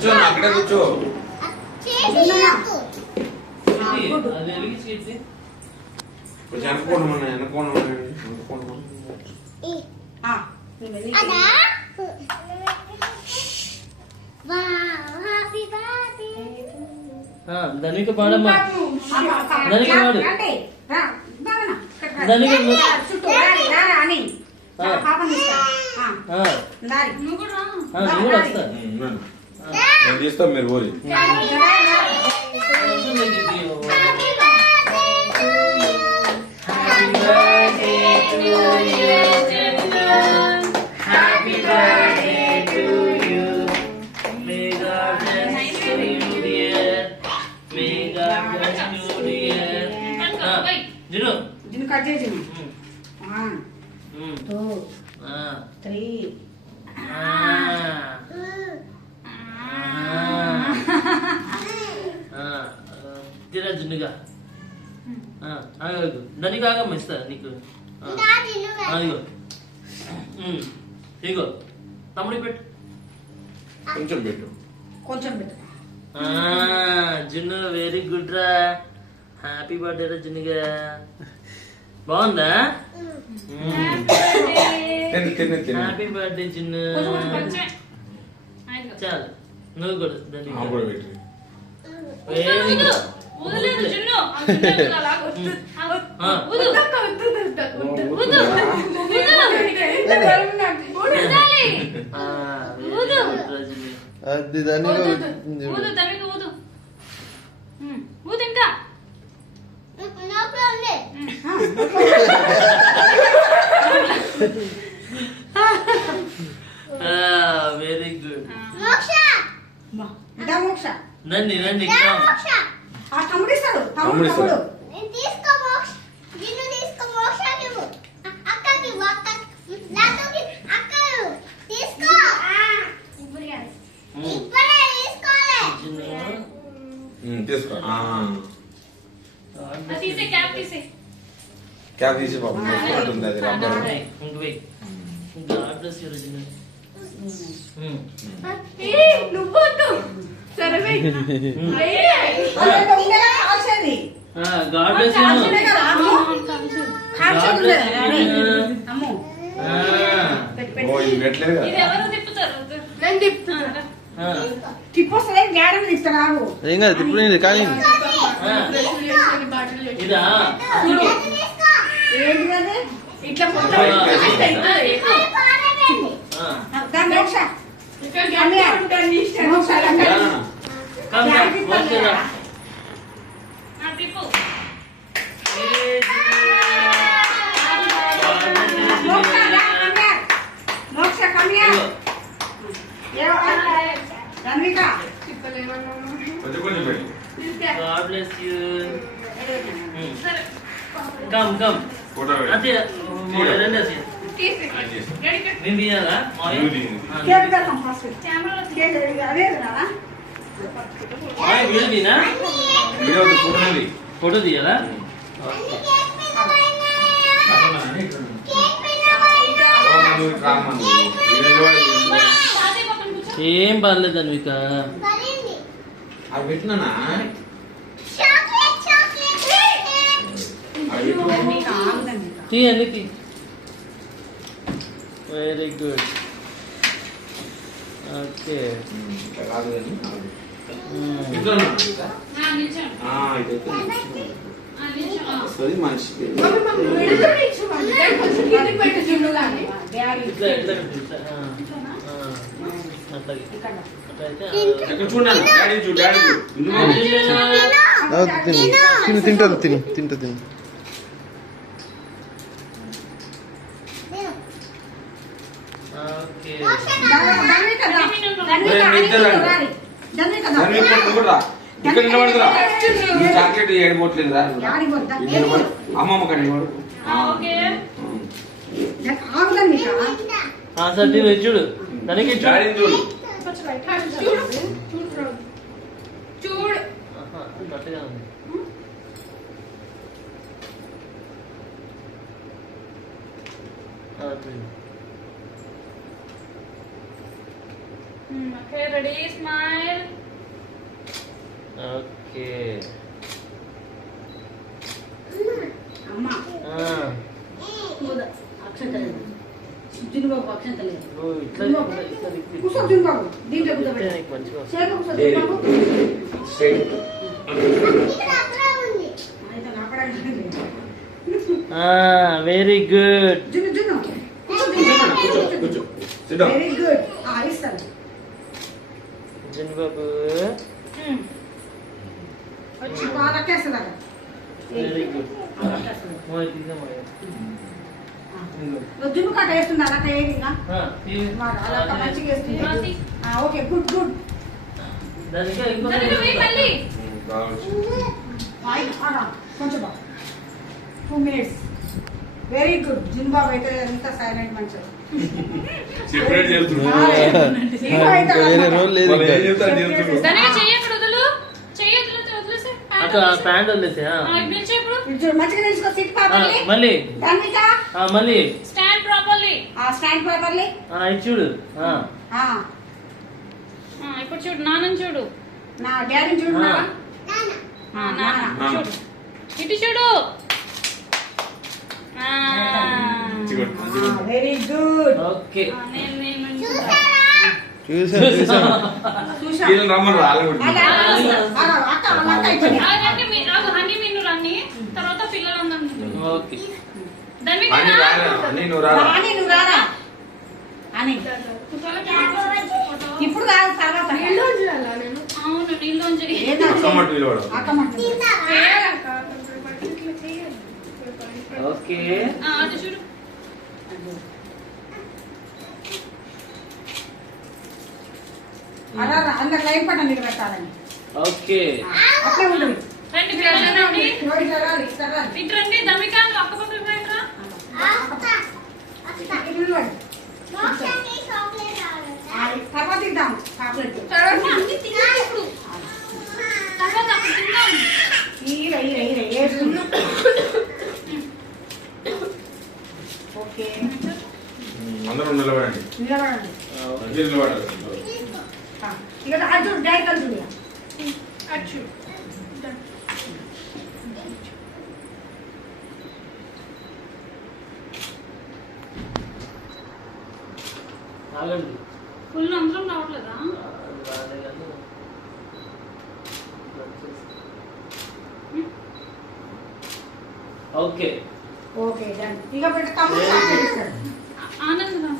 కూర్చో అక్కడే కూర్చో. కొంచెం వెనక్కోండి. ధనిక పాడమ్మా. ధనిక పాడు. ధనిక నువ్వు వస్తా. నేను తీస్తాం మీరు పోయి. కట్ చేసి 1 2 3 తిరా జున్నుగా. దానికి ఆగమ్మ ఇస్తా నీకు. ఇగో ఇగో తమ్ముడి పెట్టు. కొంచెం పెట్టు. జున్ను వెరీ గుడ్ రా. హ్యాపీ బర్త్డే రా జున్నుగా. బాగుందా? హ్యాపీ బర్త్డే జున్ను. చాలు నువ్వు కూడా దాన్ని వెరీ గుడ్. అది దాన్ని వెరీ గుడ్. నండి రండి తమ్ముడు ఇస్తాడు. తీసుకో. క్యాప్ తీసి పాపం ఉంటుంది అది రబ్బర్. ఏం కాదు తిప్పుడు కానీ God bless you. Come. Nanti mau ada sih. Mimpi ya lah. Video di na? Video tu foto ni. Foto dia lah. ఏం పర్లేదు అన్విక. అవి పెట్టినా తీయండి. Very good. ఓకే మనిషి తింటాను తింటా చాక్లెట్ ఏడిపోట్లేదురా అమ్మమ్మ కండి వాడు. సార్ చూడు దానికి చూడు గట్టిగా ఉంది. Okay, ready, smile. ఓకే అమ్మ అక్షంత లేదు జినుబాబు అక్షంత లేదు ఇట్లా కూర్చో జినుబాబు దీంట్లో కూర్చోబెట్టు నీకు మంచిగా చేతిలో కూర్చో జినుబాబు అయితే నాపడానికి లేదు వెరీ గుడ్ జున్ను జున్ను కూర్చో Sit down. వెరీ గుడ్ ఇస్తాను జన్ బాబు బాగా లెక్కేస్తుందా వెరీ గుడ్ జున్ను కట్ట వేస్తుంది అలా వేయదు ఇంకా అలా మంచిగా వేస్తుంది ఓకే గుడ్ గుడ్ దానికి Nani, wait, మళ్ళీ. కొంచెం 2 minutes వెరీ గుడ్ జిన్బాబు అయితే ఎంత సైలెంట్ మంచిగా సెపరేట్ చేస్తున్నా వేరే రోజు లేదు వాళ్ళు ఏం ఇంకా. చెప్తారు చేస్తున్నారు. దానికి చెయ్యి ఎక్కడ వదులు? చెయ్యి వదిలేసి, అక్కడ ప్యాంట్ వదిలేసా ఇటు నిల్చో ఇప్పుడు. మంచిగా నిలుచుకో సిట్ ప్రాపర్లీ మళ్ళీ దానిక మళ్ళీ Stand properly. స్టాండ్ ప్రాపర్లీ ఇది చూడు ఇప్పుడు చూడు, నాన్నని చూడు. నా డాడీ చూడనా నాన్న చూడు. ఇటు చూడు. మంచిగా, మంచిగా. వెరీ గుడ్ ఓకే నేను చూసాను చూసాను చూసా వీళ్ళని రమ్మను రా, వాళ్ళని కూడా అలా, పిలువు. అలా, అక్క వాళ్ళ అక్క ఇచ్చింది. హనీ మీరు రన్ని, తర్వాత పిల్లలందరూ. ఓకే అని రారా, అని నువ్వు రారా. అని నువ్వు రారా అని ఇప్పుడు కాదు తర్వాత అవును, నీళ్ళోంచి. ఏంటో అక్క మట్టు పిలవడు. అక్క మట్టు. ఓకే అటు చూడు. అలా రా, అందరు లైన్ పట్ట నిలబెట్టాలని ఓకే అట్లే ఉంటుంది రండి పిల్లలు రండి. ఇట్లా రాలి, ఇట్లా రాలి. ఇటు రండి, దమిక నువ్వు అక్క పక్కకు రండిరా. ఇట్లా నిలబడు. తర్వాత ఇద్దాం చాక్లెట్ అన్ని తిన్నాను ఇప్పుడు. తర్వాత అప్పుడు తిందాం. ఈర ఈర ఈర ఏడు ఓకే అందరూ నిలబడండి. నిలబడండి మంచిగా నిలబడాలి. ఇక అది చూడు డాడీ కలిసి చూడు అటు చూడు. ఆగండి ఫుల్ అందరం రావట్లేదా? ఓకే ఓకే డన్ ఇక పెట్టి తమ్ముడు చాక్లెట్ ఇస్తాడు ఆనందం.